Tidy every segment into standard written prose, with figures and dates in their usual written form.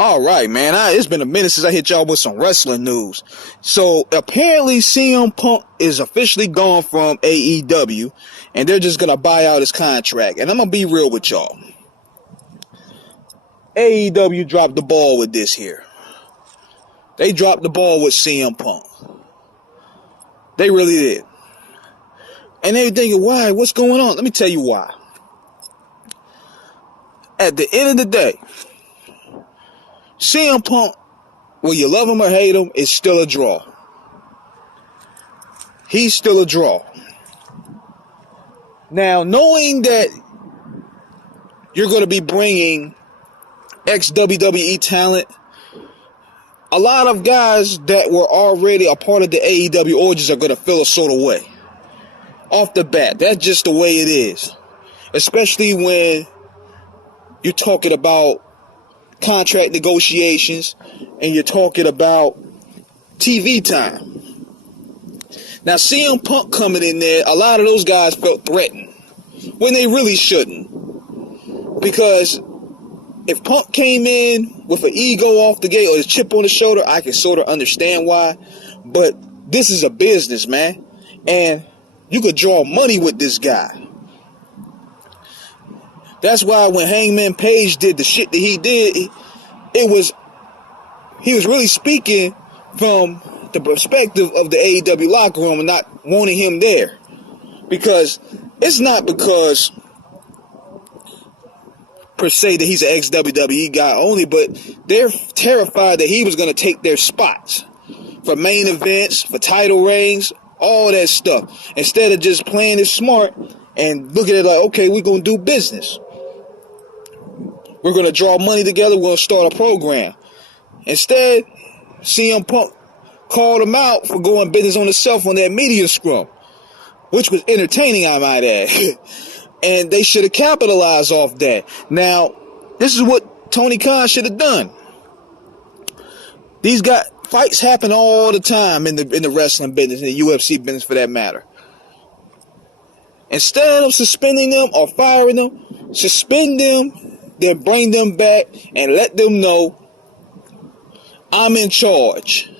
All right, man. It's been a minute since I hit y'all with some wrestling news. So apparently CM Punk is officially gone from AEW, and they're just going to buy out his contract. And I'm going to be real with y'all. AEW dropped the ball with this here. They dropped the ball with CM Punk. They really did. And they thinking, why? What's going on? Let me tell you why. At the end of the day, CM Punk, whether you love him or hate him, is still a draw. He's still a draw. Now, knowing that you're going to be bringing ex-WWE talent, a lot of guys that were already a part of the AEW orgies are going to feel a sort of way. Off the bat, that's just the way it is. Especially when you're talking about contract negotiations and you're talking about TV time. Now, CM Punk coming in there, a lot of those guys felt threatened when they really shouldn't. Because if Punk came in with an ego off the gate or a chip on the shoulder, I can sort of understand why. But this is a business, man. And you could draw money with this guy. That's why when Hangman Page did the shit that he did, he was really speaking from the perspective of the AEW locker room and not wanting him there. Because it's not because per se that he's an ex-WWE guy only, but they're terrified that he was going to take their spots for main events, for title reigns, all that stuff. Instead of just playing it smart and looking at it like, okay, we're going to do business. We're going to draw money together. We're going to start a program. Instead, CM Punk called him out for going business on himself on that media scrum, which was entertaining, I might add. And they should have capitalized off that. Now, this is what Tony Khan should have done. These guys, fights happen all the time in the wrestling business, in the UFC business for that matter. Instead of suspending them or firing them, suspend them, then bring them back and let them know I'm in charge.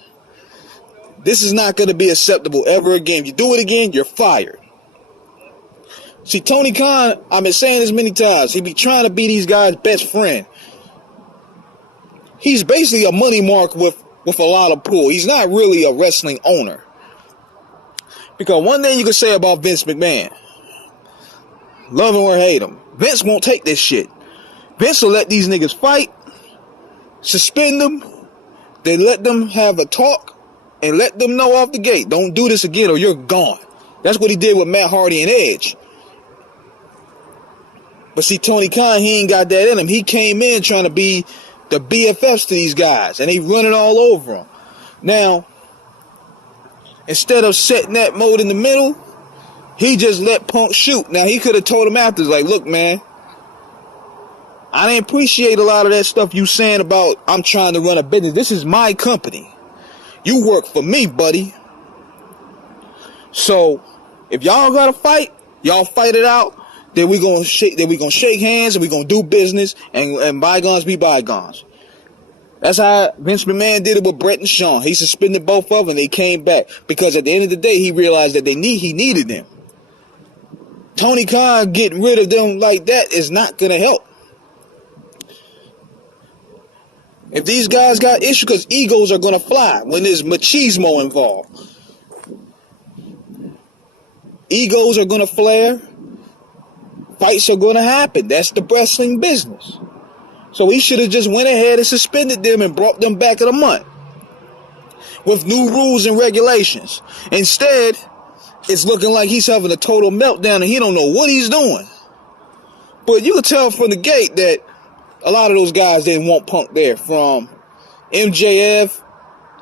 This is not going to be acceptable ever again. If you do it again, you're fired. See, Tony Khan, I've been saying this many times, he be trying to be these guys' best friend. He's basically a money mark with a lot of pull. He's not really a wrestling owner. Because one thing you can say about Vince McMahon, love him or hate him, Vince won't take this shit. Vince will let these niggas fight, suspend them, then let them have a talk, and let them know off the gate, don't do this again or you're gone. That's what he did with Matt Hardy and Edge. But see, Tony Khan, he ain't got that in him. He came in trying to be the BFFs to these guys, and they running all over them. Now, instead of setting that mode in the middle, he just let Punk shoot. Now, he could have told him after, like, look, man, I didn't appreciate a lot of that stuff you saying about I'm trying to run a business. This is my company. You work for me, buddy. So, if y'all got to fight, y'all fight it out. Then we gonna shake hands and we gonna do business and bygones be bygones. That's how Vince McMahon did it with Brett and Shawn. He suspended both of them and they came back because at the end of the day he realized that he needed them. Tony Khan getting rid of them like that is not gonna help. If these guys got issues, because egos are gonna fly when there's machismo involved. Egos are gonna flare. Fights are going to happen. That's the wrestling business. So he should have just went ahead and suspended them and brought them back in a month with new rules and regulations. Instead, it's looking like he's having a total meltdown and he don't know what he's doing. But you can tell from the gate that a lot of those guys didn't want Punk there, from MJF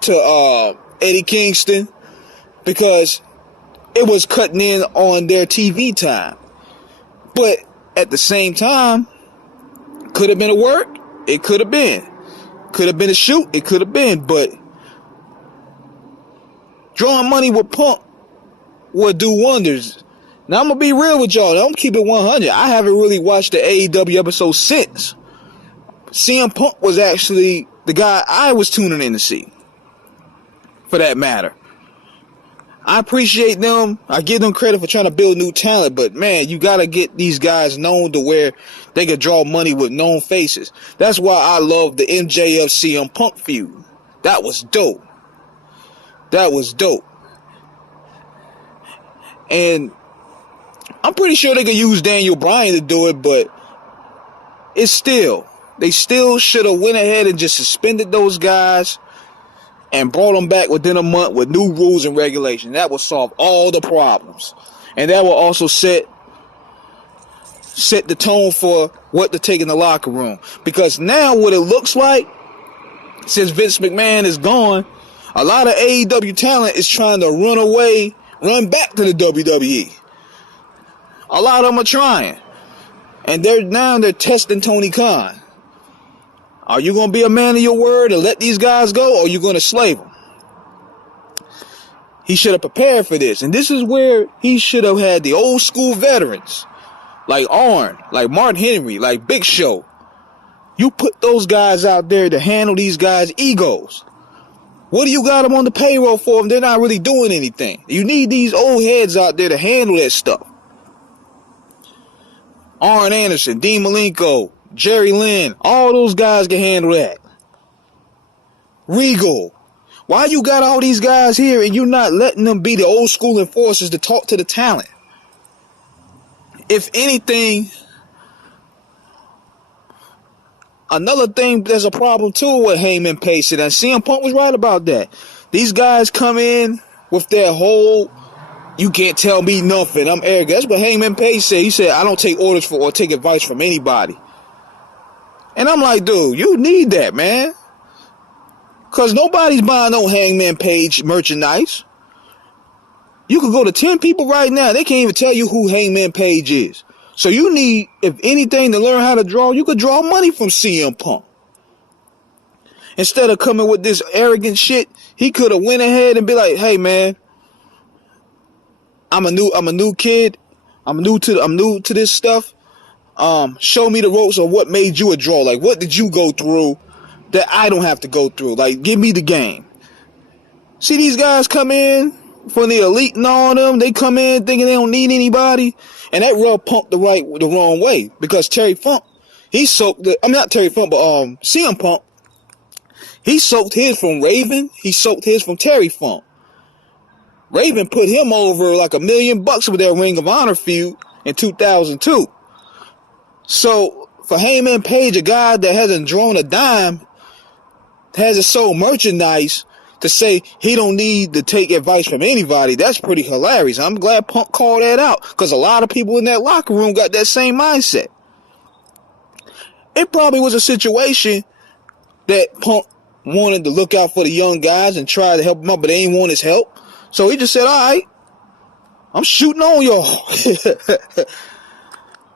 to Eddie Kingston, because it was cutting in on their TV time. But at the same time, could have been a work. It could have been. Could have been a shoot. It could have been. But drawing money with Punk would do wonders. Now, I'm going to be real with y'all. I'm keep it 100. I haven't really watched the AEW episode since. CM Punk was actually the guy I was tuning in to see, for that matter. I appreciate them. I give them credit for trying to build new talent, but man, you gotta get these guys known to where they can draw money with known faces. That's why I love the MJF CM Punk feud. That was dope. That was dope. And I'm pretty sure they could use Daniel Bryan to do it, but they still should have went ahead and just suspended those guys and brought them back within a month with new rules and regulations. That will solve all the problems. And that will also set the tone for what to take in the locker room. Because now what it looks like, since Vince McMahon is gone, a lot of AEW talent is trying to run back to the WWE. A lot of them are trying. And they're testing Tony Khan. Are you going to be a man of your word and let these guys go, or are you going to slave them? He should have prepared for this. And this is where he should have had the old school veterans, like Arn, like Martin Henry, like Big Show. You put those guys out there to handle these guys' egos. What do you got them on the payroll for if they're not really doing anything? You need these old heads out there to handle that stuff. Arn Anderson, Dean Malenko, Jerry Lynn, all those guys can handle that. Regal. Why you got all these guys here and you're not letting them be the old school enforcers to talk to the talent? If anything, another thing there's a problem too with Heyman Page, and CM Punk was right about that. These guys come in with their whole, you can't tell me nothing, I'm arrogant. That's what Heyman Page said. He said, I don't take orders for or take advice from anybody. And I'm like, dude, you need that, man. Because nobody's buying no Hangman Page merchandise. You could go to 10 people right now. They can't even tell you who Hangman Page is. So you need, if anything, to learn how to draw. You could draw money from CM Punk. Instead of coming with this arrogant shit, he could have went ahead and be like, hey, man, I'm a new kid. I'm new to this stuff. Show me the ropes of what made you a draw. Like, what did you go through that I don't have to go through? Like, give me the game. See these guys come in from the elite and all them. They come in thinking they don't need anybody, and that rub Punk the wrong way, because Terry Funk, he soaked not Terry Funk, but CM Punk, he soaked his from Raven. He soaked his from Terry Funk. Raven put him over like $1 million with that Ring of Honor feud in 2002. So for Heyman Page, a guy that hasn't drawn a dime, hasn't sold merchandise, to say he don't need to take advice from anybody, that's pretty hilarious. I'm glad Punk called that out, because a lot of people in that locker room got that same mindset. It probably was a situation that Punk wanted to look out for the young guys and try to help them out, but they didn't want his help. So he just said, all right, I'm shooting on y'all.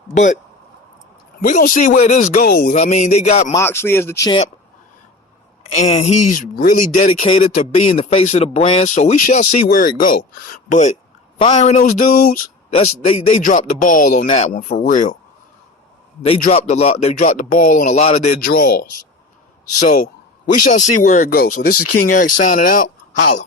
But we're going to see where this goes. I mean, they got Moxley as the champ, and he's really dedicated to being the face of the brand, so we shall see where it go. But firing those dudes, they dropped the ball on that one, for real. They dropped the ball on a lot of their draws. So we shall see where it goes. So this is King Eric signing out. Holla.